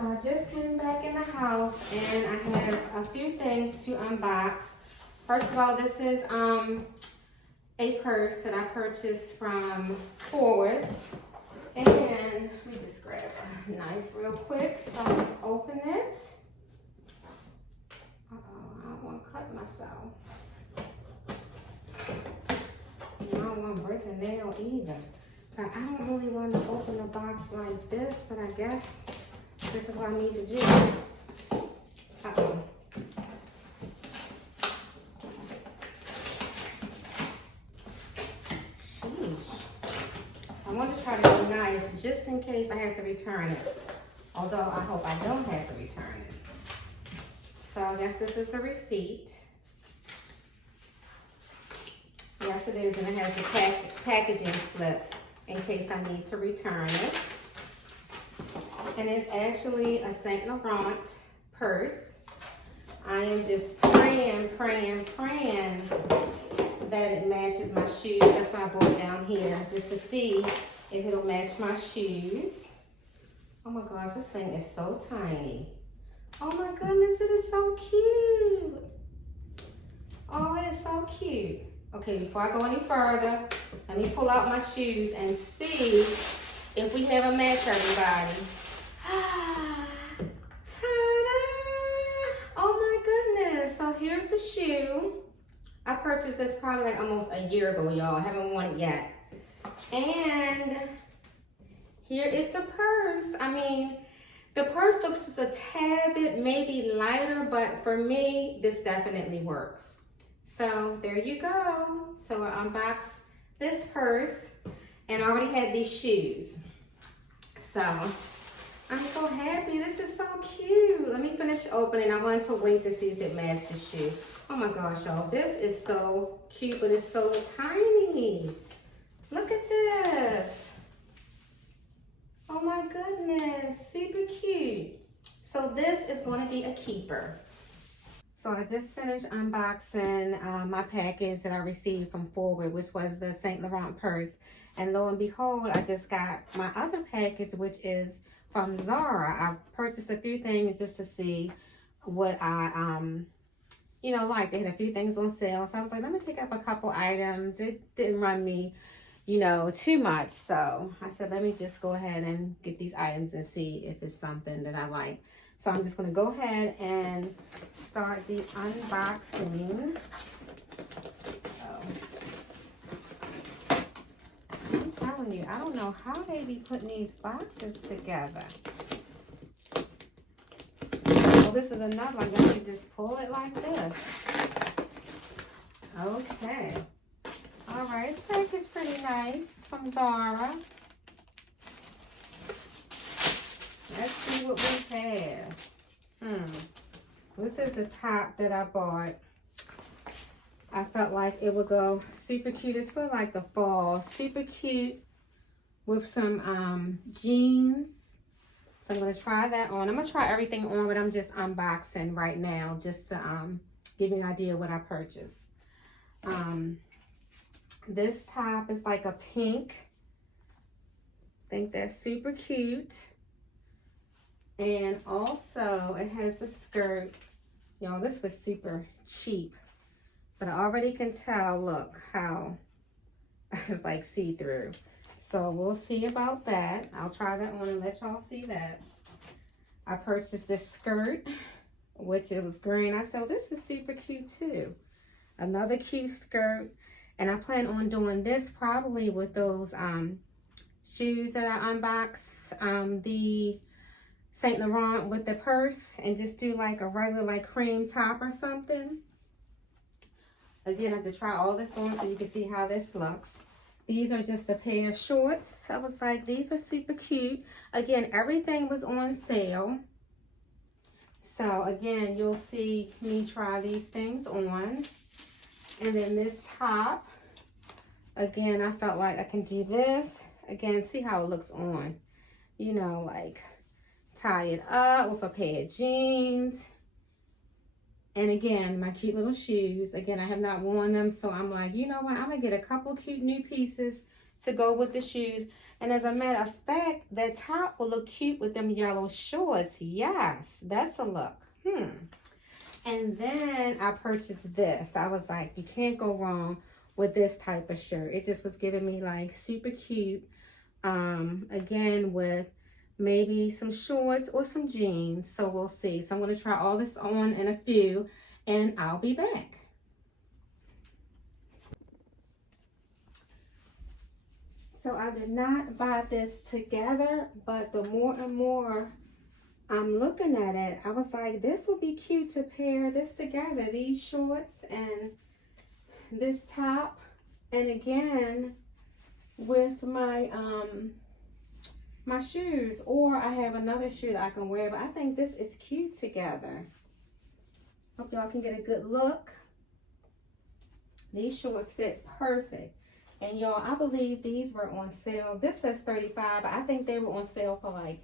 So I just came back in the house and I have a few things to unbox. First of all, this is a purse that I purchased from Forward. And let me just grab a knife real quick so I can open it. Uh-oh, I don't want to cut myself. I don't want to break a nail either. But I don't really want to open a box like this, but I guess this is what I need to do. Uh-oh. Sheesh. I want to try to be nice just in case I have to return it. Although I hope I don't have to return it. So I guess this is the receipt. Yes, it is, and it has the packaging slip in case I need to return it. And it's actually a Saint Laurent purse. I am just praying that it matches my shoes. That's why I brought it down here, just to see if it'll match my shoes. Oh my gosh, this thing is so tiny. Oh my goodness, it is so cute. Oh, it is so cute. Okay, before I go any further, let me pull out my shoes and see if we have a match, everybody. Ta-da! Oh my goodness. So here's the shoe. I purchased this probably like almost a year ago, y'all. I haven't worn it yet. And here is the purse. I mean, the purse looks just a tad bit maybe lighter, but for me, this definitely works. So there you go. So I unboxed this purse and I already had these shoes. So I'm so happy. This is so cute. Let me finish opening. I wanted to wait to see if it matched the shoe. Oh my gosh, y'all. This is so cute, but it's so tiny. Look at this. Oh my goodness. Super cute. So this is going to be a keeper. So I just finished unboxing my package that I received from Forward, which was the Saint Laurent purse. And lo and behold, I just got my other package, which is from Zara. I purchased a few things just to see what I, like. They had a few things on sale. So I was like, let me pick up a couple items. It didn't run me, too much. So I said, let me just go ahead and get these items and see if it's something that I like. So I'm just going to go ahead and start the unboxing. I'm telling you, I don't know how they be putting these boxes together. Well, this is another one. Let me just pull it like this. Okay. All right, this pack is pretty nice from Zara. Let's see what we have. This is the top that I bought. I felt like it would go super cute. It's for like the fall. Super cute with some jeans. So I'm going to try that on. I'm going to try everything on, but I'm just unboxing right now just to give you an idea of what I purchased. This top is like a pink. I think that's super cute. And also it has a skirt. Y'all, this was super cheap. But I already can tell, look, how it's like see-through. So we'll see about that. I'll try that on and let y'all see that. I purchased this skirt, which it was green. I said, this is super cute too. Another cute skirt. And I plan on doing this probably with those shoes that I unboxed. The Saint Laurent with the purse, and just do like a regular like cream top or something. Again, I have to try all this on so you can see how this looks. These are just a pair of shorts. I was like, these are super cute. Again, everything was on sale. So again, you'll see me try these things on. And then this top, again, I felt like I can do this. Again, see how it looks on. Like tie it up with a pair of jeans. And again, my cute little shoes. Again, I have not worn them, so I'm like, you know what? I'm going to get a couple cute new pieces to go with the shoes. And as a matter of fact, that top will look cute with them yellow shorts. Yes, that's a look. And then I purchased this. I was like, you can't go wrong with this type of shirt. It just was giving me like super cute. Again, with maybe some shorts or some jeans. So we'll see. So I'm going to try all this on in a few and I'll be back. So I did not buy this together, but the more and more I'm looking at it, I was like, this would be cute to pair this together. These shorts and this top. And again, with my my shoes. Or I have another shoe that I can wear, but I think this is cute together. Hope y'all can get a good look. These shorts fit perfect. And y'all, I believe these were on sale. This says 35, but I think they were on sale for like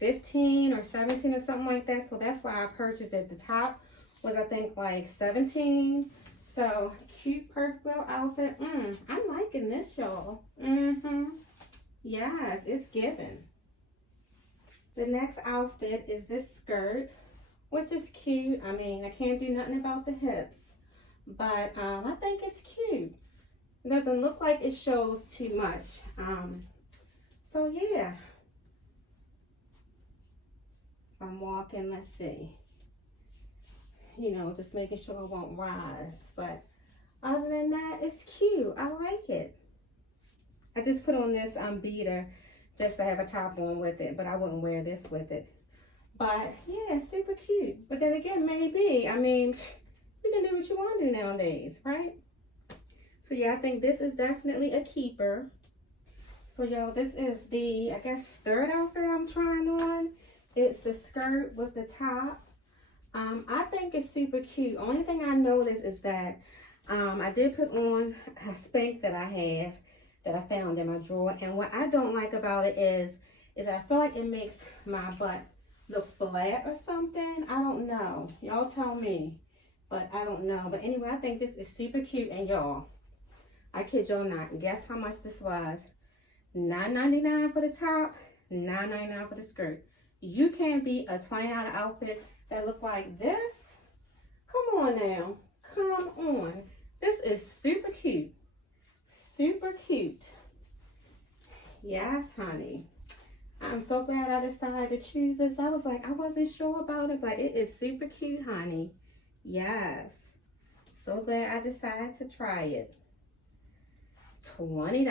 15 or 17 or something like that. So that's why I purchased it. The top was, I think, like 17. So cute, perfect little outfit. I'm liking this, y'all. Yes, it's giving. The next outfit is this skirt, which is cute. I mean, I can't do nothing about the hips, but I think it's cute. It doesn't look like it shows too much. So yeah. If I'm walking, let's see. You know, just making sure it won't rise. But other than that, it's cute. I like it. I just put on this beater just to have a top on with it, but I wouldn't wear this with it. But yeah, super cute. But then again, maybe. I mean, you can do what you want to do nowadays, right? So yeah, I think this is definitely a keeper. So y'all, this is the, I guess, third outfit I'm trying on. It's the skirt with the top. I think it's super cute. Only thing I noticed is that I did put on a spank that I have that I found in my drawer. And what I don't like about it is I feel like it makes my butt look flat or something. I don't know. Y'all tell me. But I don't know. But anyway, I think this is super cute. And y'all, I kid y'all not. Guess how much this was? $9.99 for the top, $9.99 for the skirt. You can't beat a $20 outfit that look like this. Come on now. Come on. This is super cute. Super cute. Yes, honey. I'm so glad I decided to choose this. I was like, I wasn't sure about it, but it is super cute, honey. Yes. So glad I decided to try it. $20.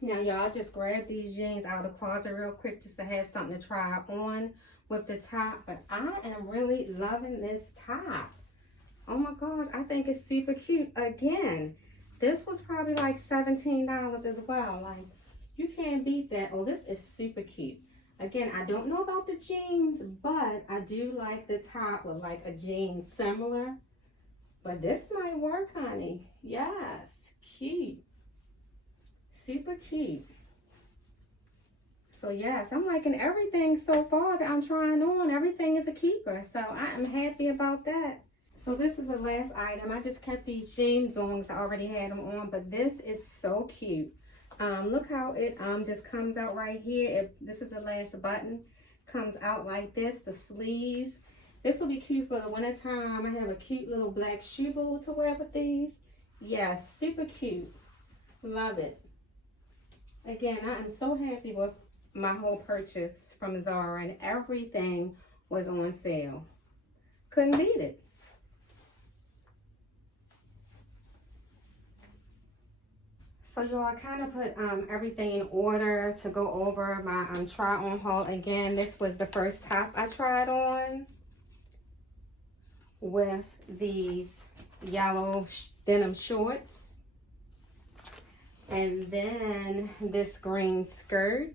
Now, y'all, just grab these jeans out of the closet real quick just to have something to try on with the top. But I am really loving this top. Oh my gosh, I think it's super cute. Again, this was probably like $17 as well. Like, you can't beat that. Oh, this is super cute. Again, I don't know about the jeans, but I do like the top with like a jean similar. But this might work, honey. Yes, cute. Super cute. So yes, I'm liking everything so far that I'm trying on. Everything is a keeper. So I am happy about that. So this is the last item. I just kept these jeans on because I already had them on. But this is so cute. Look how it just comes out right here. This is the last button. Comes out like this. The sleeves. This will be cute for the winter time. I have a cute little black shoe boo to wear with these. Yes, super cute. Love it. Again, I am so happy with my whole purchase from Zara, and everything was on sale. Couldn't beat it. So y'all, I kind of put everything in order to go over my try on haul. Again, this was the first top I tried on with these yellow denim shorts. And then this green skirt.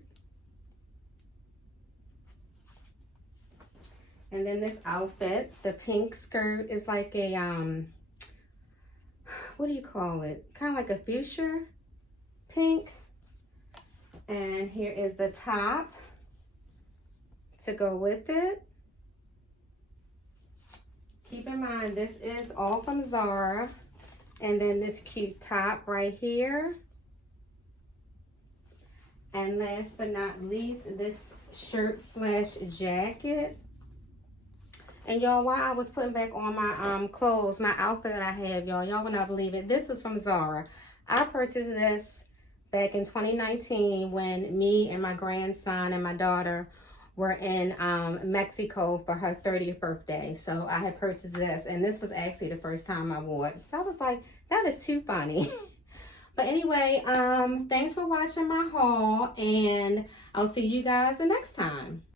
And then this outfit, the pink skirt is like a, what do you call it? Kind of like a fuchsia pink. And here is the top to go with it. Keep in mind, this is all from Zara. And then this cute top right here. And last but not least, this shirt slash jacket. And y'all, while I was putting back on my clothes, my outfit that I have, y'all will not believe it. This is from Zara. I purchased this back in 2019 when me and my grandson and my daughter were in Mexico for her 30th birthday. So I had purchased this, and this was actually the first time I wore it. So I was like, that is too funny. But anyway, thanks for watching my haul, and I'll see you guys the next time.